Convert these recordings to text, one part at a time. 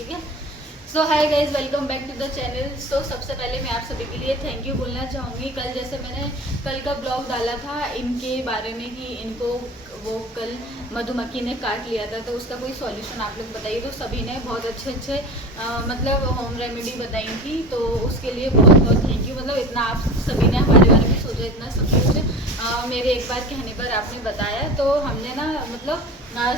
ठीक है। So hi guys, welcome back to the channel. So सबसे पहले मैं आप सभी के लिए थैंक यू बोलना चाहूँगी। कल जैसे मैंने कल का ब्लॉग डाला था इनके बारे में कि इनको वो कल मधुमक्खी ने काट लिया था, तो उसका कोई सॉल्यूशन आप लोग बताइए। तो सभी ने बहुत अच्छे मतलब होम रेमेडी बताई थी, तो उसके लिए बहुत बहुत थैंक यू। मतलब इतना आप सभी ने हमारे बारे में सोचा, इतना सब कुछ मेरे एक बार कहने पर आपने बताया। तो हमने ना मतलब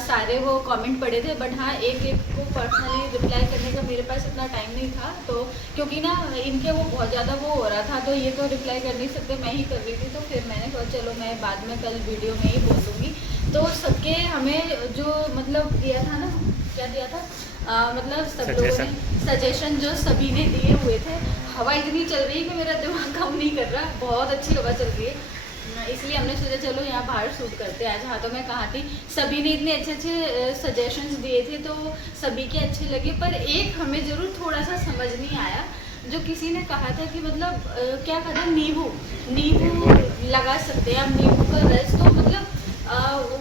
सारे वो कमेंट पढ़े थे, बट हाँ एक एक को पर्सनली रिप्लाई करने का मेरे पास इतना टाइम नहीं था। तो क्योंकि ना इनके वो बहुत ज़्यादा वो हो रहा था, तो ये तो रिप्लाई कर नहीं सकते, मैं ही कर रही थी। तो फिर मैंने कहा चलो मैं बाद में कल वीडियो में ही बोल दूँगी। तो सबके हमें जो मतलब दिया था ना, क्या दिया था मतलब सब लोगों ने सजेशन जो सभी ने दिए हुए थे। हवा इतनी चल रही है कि मेरा दिमाग काम नहीं कर रहा, बहुत अच्छी हवा चल रही है, इसलिए हमने सोचा चलो यहाँ बाहर शूट करते हैं आज। हाँ तो मैं कहाँ थी, सभी ने इतने अच्छे सजेशंस दिए थे, तो सभी के अच्छे लगे, पर एक हमें ज़रूर थोड़ा सा समझ नहीं आया। जो किसी ने कहा था कि मतलब क्या कहते हैं, नींबू लगा सकते हैं आप, नींबू का रस। तो मतलब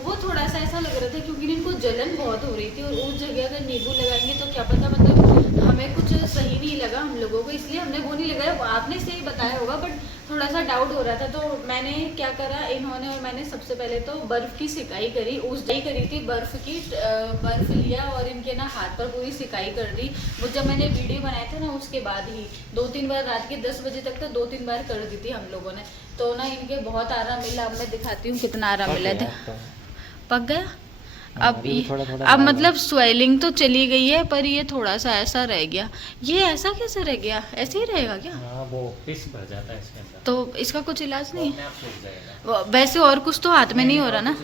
वो थोड़ा सा ऐसा लग रहा था क्योंकि इनको जलन बहुत हो रही थी, और उस जगह अगर नींबू लगाएंगे तो क्या पता मतलब हमें कुछ सही नहीं लगा हम लोगों को, इसलिए हमने वो नहीं लगाया। आपने सही बताया होगा, बट थोड़ा सा डाउट हो रहा था। तो मैंने क्या करा, इन्होंने और मैंने सबसे पहले तो बर्फ़ की सिकाई करी, उस डे करी थी बर्फ़ की। बर्फ़ लिया और इनके ना हाथ पर पूरी सिकाई कर दी। वो जब मैंने वीडियो बनाए थे ना उसके बाद ही 2-3 बार, रात के 10 बजे तक तो 2-3 बार कर दी थी हम लोगों ने। तो ना इनके बहुत आराम मिला। अब मैं दिखाती हूँ कितना आराम मिला था। पक गया अब मतलब स्वेलिंग तो चली गई है, पर ये थोड़ा सा ऐसा रह गया। ये ऐसा कैसे रह गया, ऐसे ही रहेगा क्या? वो पिस भर जाता है इसके अंदर, तो इसका कुछ इलाज नहीं? अपने आप सूख जाएगा। वैसे और कुछ तो हाथ में नहीं हो रहा ना?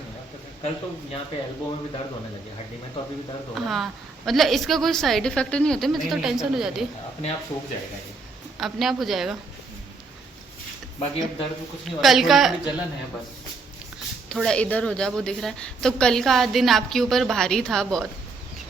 कल तो यहाँ पे एल्बो में भी दर्द होने लगे, हड्डी में तो अभी भी दर्द हो रहा है। हाँ मतलब इसका कोई साइड इफेक्ट नहीं होते? मुझे तो टेंशन हो जाती है। अपने आप सूख जाएगा ये, अपने आप हो जाएगा। बाकी अब दर्द कुछ नहीं हो कल का थोड़ी जलन है बस। थोड़ा इधर हो जा, वो दिख रहा है। तो कल का दिन आपके ऊपर भारी था बहुत।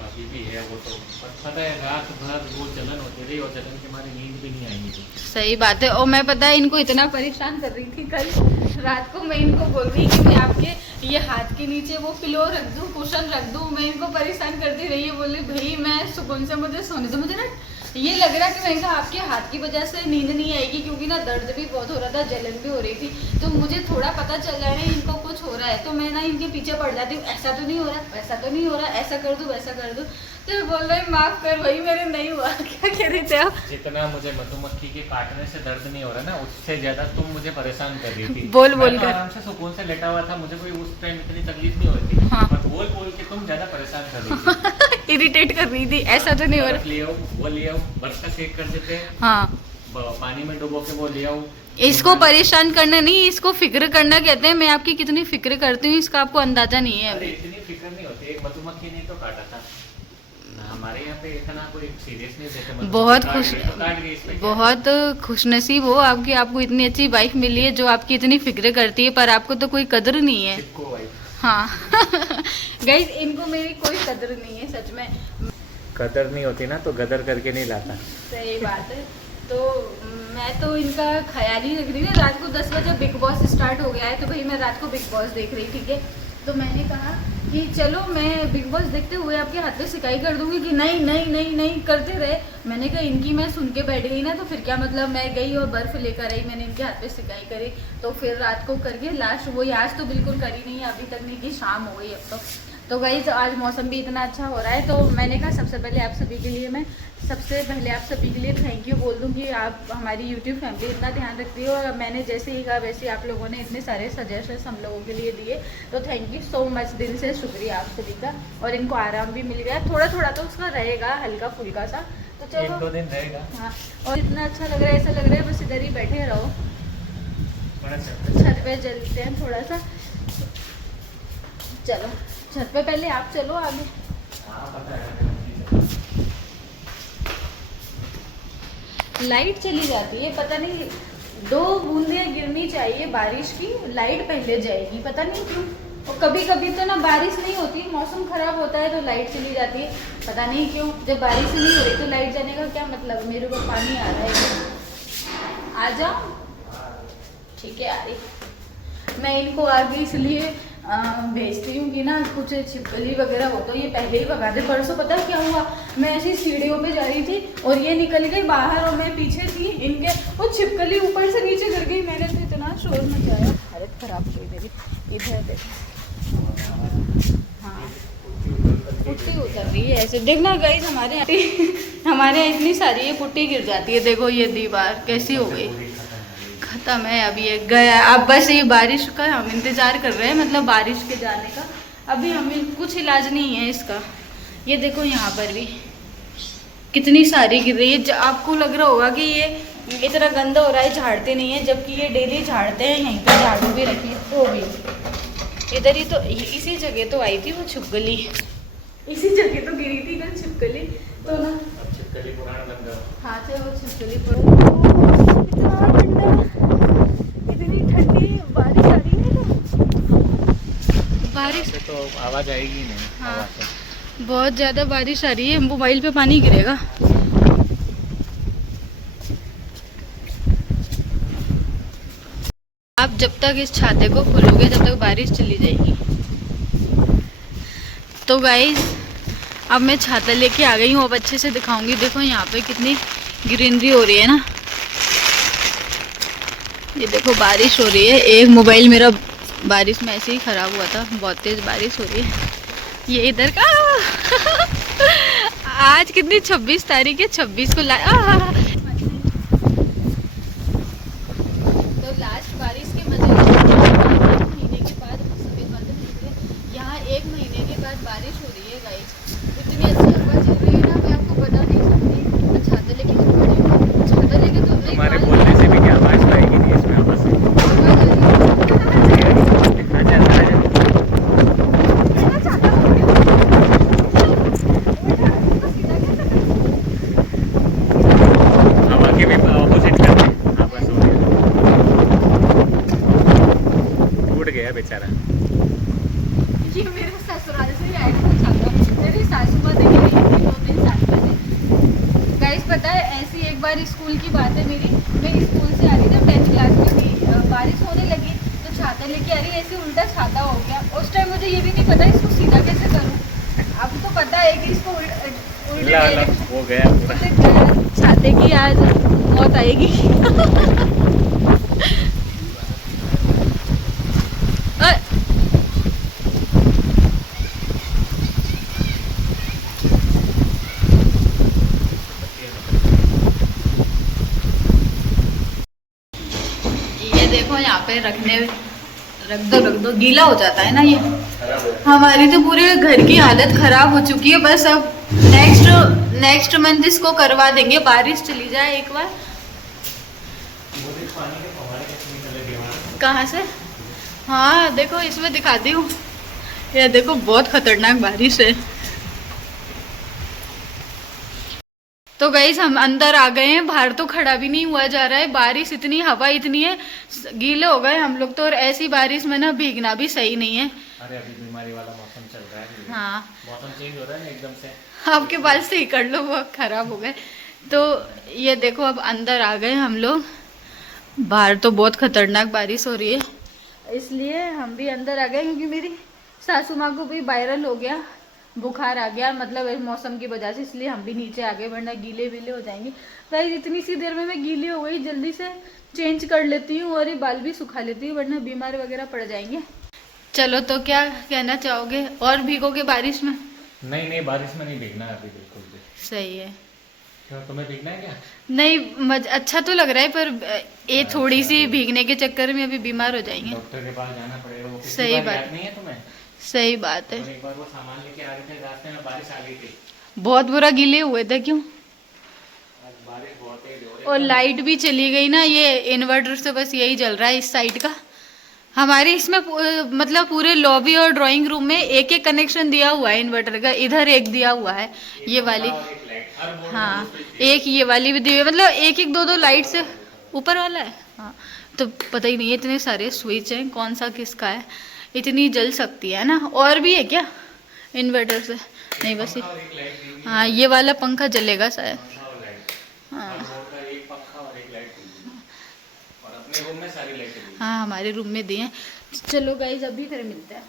अभी भी है वो तो, पता है रात भर वो जलन होती रही, और जलन के मारे नींद भी नहीं आई थी। सही बात है। और मैं पता है इनको इतना परेशान कर रही थी कल रात को, मैं इनको बोल रही कि मैं आपके ये हाथ के नीचे वो पिलो रख दूँ, कुशन रख दूँ, मैं इनको परेशान करती रही है। बोली भाई मैं सुकून से मुझे सोने दो, मुझे ना ये लग रहा कि मैं आपके हाथ की वजह से नींद नहीं आएगी, क्योंकि ना दर्द भी बहुत हो रहा था, जलन भी हो रही थी। तो मुझे थोड़ा पता चल रहा है इनको कुछ हो रहा है, तो मैं ना इनके पीछे पड़ जाती हूँ, ऐसा तो नहीं हो रहा, वैसा तो नहीं हो रहा, ऐसा कर दूँ वैसा कर दूँ। तो बोल रहे माफ कर भाई, मेरे नहीं हुआ। क्या कह रहे थे आप? जितना मुझे मधुमक्खी के काटने से दर्द नहीं हो रहा ना, उससे ज्यादा तुम मुझे परेशान कर रही थी। बोल कर आराम से सुकून से लेटा हुआ था, मुझे कोई उस टाइम इतनी तकलीफ नहीं हो रही थी। हाँ। बोल बोल के तुम ज्यादा परेशान कर रही थी। इरिटेट कर रही थी, ऐसा तो नहीं हो रहा। ले आओ, वो ले आओ, बर्फ का सेक कर देते हैं। हाँ पानी में डुबो के वो ले आओ। इसको परेशान करना नहीं, इसको फिक्र करना कहते हैं। मैं आपकी कितनी फिक्र करती हूँ इसका आपको अंदाजा नहीं है अभी। इतनी फिक्र नहीं होती, एक मधुमक्खी ने तो काटा था हमारे यहाँ पे, इतना कोई सीरियस नहीं देते। बहुत खुशनसीब हो आपकी, आपको इतनी अच्छी वाइफ मिली है जो आपकी इतनी फिक्र करती है, पर आपको तो कोई कदर नहीं है। हाँ गाइस इनको मेरी कोई कदर नहीं है, सच में कदर नहीं होती ना तो गदर करके नहीं लाता। सही बात है। तो मैं तो इनका ख्याल ही रख रही हूँ। रात को 10 बजे बिग बॉस स्टार्ट हो गया है, तो भाई मैं रात को बिग बॉस देख रही, ठीक है। तो मैंने कहा कि चलो मैं बिग बॉस देखते हुए आपके हाथ पे सिकाई कर दूंगी, कि नहीं नहीं नहीं नहीं करते रहे। मैंने कहा इनकी मैं सुन के बैठ गई ना, तो फिर क्या मतलब। मैं गई और बर्फ़ लेकर आई, मैंने इनके हाथ पे सिकाई करी, तो फिर रात को करके लास्ट वही, आज तो बिल्कुल करी नहीं है अभी तक, नहीं कि शाम हो गई अब तो गाइस आज मौसम भी इतना अच्छा हो रहा है। तो मैंने कहा सबसे पहले आप सभी के लिए थैंक यू बोल दूँ कि आप हमारी यूट्यूब फैमिली इतना ध्यान रखती हो, और मैंने जैसे ही कहा वैसे आप लोगों ने इतने सारे सजेशंस हम लोगों के लिए दिए, तो थैंक यू सो मच, दिल से शुक्रिया आप सभी का। और इनको आराम भी मिल गया, थोड़ा थोड़ा तो उसका रहेगा, हल्का फुल्का सा, तो चलो 1-2 दिन रहेगा। हाँ और इतना अच्छा लग रहा है, ऐसा लग रहा है बस इधर ही बैठे रहो। छत पे चलते हैं थोड़ा सा, चलो छत पे पहले आप चलो आगे। लाइट चली जाती है, पता नहीं 2 बूंदें गिरनी चाहिए बारिश की, लाइट पहले जाएगी, पता नहीं क्यों। और कभी कभी तो ना बारिश नहीं होती, मौसम खराब होता है तो लाइट चली जाती है, पता नहीं क्यों। जब बारिश नहीं हो रही तो लाइट जाने का क्या मतलब। मेरे को पानी आ रहा है, आ जाओ, ठीक है आ रही। मैं इनको आगे इसलिए भेजती हूँ कि ना कुछ छिपकली वगैरह हो तो ये पहले ही भगा दे। परसों पता है क्या हुआ, मैं ऐसी सीढ़ियों पे जा रही थी और ये निकल गई बाहर और मैं पीछे थी इनके, वो छिपकली ऊपर से नीचे गिर गई। मैंने तो इतना शोर मचाया, हालत खराब हो गई मेरी। इधर देखो, हाँ पुट्टी उतर रही है ऐसे, देखना गाइस हमारे हमारे यहाँ इतनी सारी ये पुट्टी गिर जाती है। देखो ये दीवार कैसी हो गई, खत्म है। अब ये गया, अब बस ये बारिश का हम इंतजार कर रहे हैं, मतलब बारिश के जाने का। अभी हमें कुछ इलाज नहीं है इसका। ये देखो यहाँ पर भी कितनी सारी गिर रही है। आपको लग रहा होगा कि ये इतना गंदा हो रहा है, झाड़ते नहीं है, जबकि ये डेली झाड़ते हैं। यहीं पर झाड़ू भी रखी है, तो भी इधर ही तो, इसी जगह तो आई थी वो छिपकली, इसी जगह तो गिरी थी इधर छिपकली तो ना। छिपकली पुराना बन गया। हाँ से वो छिपकली इतना ठंडा, इतनी ठंडी बारिश आ रही है ना, बारिश से तो आवाज आएगी नहीं। हाँ बहुत ज़्यादा बारिश आ रही है, मोबाइल पे पानी गिरेगा। आप जब तक इस छाते को खोलोगे जब तक बारिश चली जाएगी। तो गाइस अब मैं छाता लेके आ गई हूँ, अब अच्छे से दिखाऊंगी। देखो यहाँ पे कितनी ग्रीनरी हो रही है ना, ये देखो बारिश हो रही है। एक मोबाइल मेरा बारिश में ऐसे ही ख़राब हुआ था, बहुत तेज़ बारिश हो रही है। ये इधर का आज कितनी 26 तारीख है, 26 को तो लास्ट बारिश के मजे महीने के बाद सफेद बादल दिख रहे हैं। यहाँ 1 महीने के बाद बारिश हो रही है गाइस, इतनी अच्छी हवा चल रही है ना, मैं आपको बता नहीं सकती। छाता लेके छाता लेके तो तुम्हारे बोलने से भी क्या आवाज आएगी नहीं इसमें, आवाज से हवा के भी ऑपोजिट करते आपस हो गया, टूट गया बेचारा। ये मेरे ससुराल से ही आया था छाता, मेरी सासू माँ देखे रही थी 2-3 साल पहले। गाइस पता है ऐसी एक बार स्कूल की बात है मेरी, मैं स्कूल से आ रही थी 10th क्लास में थी, बारिश होने लगी तो छाता लेके आ रही, ऐसे उल्टा छाता हो गया। उस टाइम मुझे ये भी नहीं पता इसको सीधा कैसे करूँ। अब तो पता है कि इसको उल्टे हो गया छाते की आज मौत आएगी। ये देखो यहाँ पे रख दो गीला हो जाता है ना ये। हमारी तो पूरे घर की हालत खराब हो चुकी है। बस अब नेक्स्ट मंथ इसको करवा देंगे, बारिश चली जाए एक बार। कहाँ से? हाँ देखो इसमें दिखाती हूँ, ये देखो बहुत खतरनाक बारिश है। तो गाइस हम अंदर आ गए हैं, बाहर तो खड़ा भी नहीं हुआ जा रहा है, बारिश इतनी, हवा इतनी है, गीले हो गए हम लोग तो। और ऐसी बारिश में ना भीगना भी सही नहीं है। अरे अभी बीमारी वाला मौसम चल रहा है। हाँ मौसम चेंज हो रहा है ना एकदम से। आपके बाल सही कर लो, वो खराब हो गए। तो ये देखो अब अंदर आ गए हम लोग, बाहर तो बहुत खतरनाक बारिश हो रही है, इसलिए हम भी अंदर आ गए। क्योंकि मेरी सासू माँ को भी वायरल हो गया, बुखार आ गया, मतलब इस मौसम की वजह से, इसलिए हम भी नीचे आ गए, वरना गीले वीले हो जाएंगे। गाइस इतनी सी देर में मैं गीली हो गई, जल्दी से चेंज कर लेती हूँ और ये बाल भी सुखा लेती हूँ, वरना बीमार वगैरह पड़ जाएंगे। चलो तो क्या कहना चाहोगे, और भीगोगे बारिश में? नहीं बारिश में नहीं भीगना है अभी बिल्कुल भी। सही है। क्यों तुम्हें भीगना है क्या? नहीं अच्छा तो लग रहा है, पर ये थोड़ी सी भीगने के चक्कर में अभी बीमार हो जाएंगे। डॉक्टर के पास जाना पड़ेगा। वो सही बात याद नहीं है तुम्हें? सही बात है। एक बार वो सामान लेके आ रहे थे, रास्ते में बारिश आ गई थी, बहुत बुरा गीले हुए थे। क्यों? आज बारिश बहुत तेज हो रही है। और लाइट भी चली गई ना, ये इन्वर्टर से बस यही जल रहा है इस साइड का। हमारे इसमें मतलब पूरे लॉबी और ड्राइंग रूम में एक एक कनेक्शन दिया हुआ है इन्वर्टर का, इधर एक दिया हुआ है ये वाली, हाँ एक ये वाली भी दी हुई है, मतलब एक एक दो लाइट से ऊपर वाला है। हाँ तो पता ही नहीं है, इतने सारे स्विच हैं, कौन सा किसका है, इतनी जल सकती है ना। और भी है क्या इन्वर्टर से? नहीं बस ये, हाँ ये वाला पंखा जलेगा शायद। हाँ हाँ हमारे रूम में दिए हैं। चलो गाइज अभी फिर मिलते हैं।